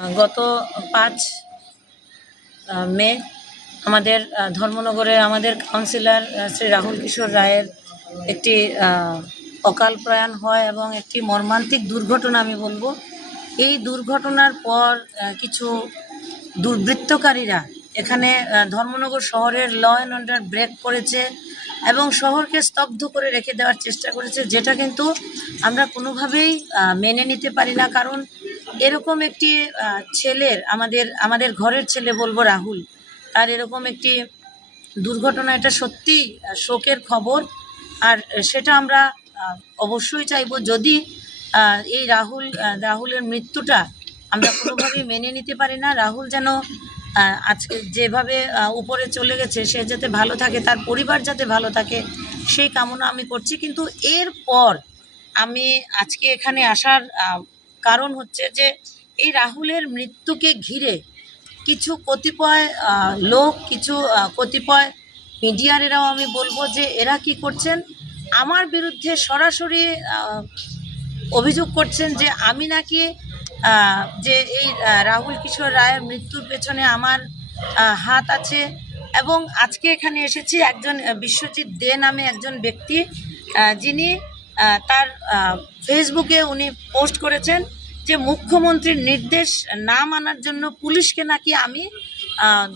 গত ৫ মে আমাদের ধর্মনগরে আমাদের কাউন্সিলর শ্রী রাহুল কিশোর রায়ের একটি অকাল প্রয়াণ হয় এবং একটি মর্মান্তিক দুর্ঘটনা আমি বলবো। এই দুর্ঘটনার পর কিছু দুর্বৃত্তকারীরা এখানে ধর্মনগর শহরের ল অ্যান্ড অর্ডার ব্রেক করেছে এবং শহরকে স্তব্ধ করে রেখে দেওয়ার চেষ্টা করেছে, যেটা কিন্তু আমরা কোনোভাবেই মেনে নিতে পারি না। কারণ এরকম একটি ছেলের আমাদের ঘরের ছেলে বলবো রাহুল, তার এরকম একটি দুর্ঘটনা, এটা সত্যি শোকের খবর। আর সেটা আমরা অবশ্যই চাইবো, যদি এই রাহুলের মৃত্যুটা আমরা কোনোভাবেই মেনে নিতে পারি না। রাহুল যেন আজকে যেভাবে উপরে চলে গেছে, সে যাতে ভালো থাকে, তার পরিবার যাতে ভালো থাকে, সেই কামনা আমি করছি। কিন্তু এরপর আমি আজকে এখানে আসার কারণ হচ্ছে যে এই রাহুলের মৃত্যুকে ঘিরে কিছু কতিপয় লোক, কিছু কতিপয় মিডিয়ারেরাও আমি বলবো যে এরা কি করছেন, আমার বিরুদ্ধে সরাসরি অভিযোগ করছেন যে আমি নাকি যে এই রাহুল কিশোর রায়ের মৃত্যুর পেছনে আমার হাত আছে। এবং আজকে এখানে এসেছি একজন বিশ্বজিৎ দে নামে একজন ব্যক্তি, যিনি তার ফেসবুকে উনি পোস্ট করেছেন যে মুখ্যমন্ত্রীর নির্দেশ না মানার জন্য পুলিশকে নাকি আমি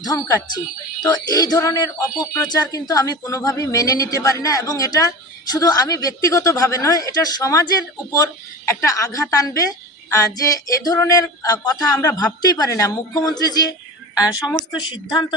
ধমকাচ্ছি। তো এই ধরনের অপপ্রচার কিন্তু আমি কোনোভাবেই মেনে নিতে পারি না, এবং এটা শুধু আমি ব্যক্তিগতভাবে নয়, এটা সমাজের উপর একটা আঘাত আনবে। যে এ ধরনের কথা আমরা ভাবতেই পারি না। মুখ্যমন্ত্রী যে সমস্ত সিদ্ধান্ত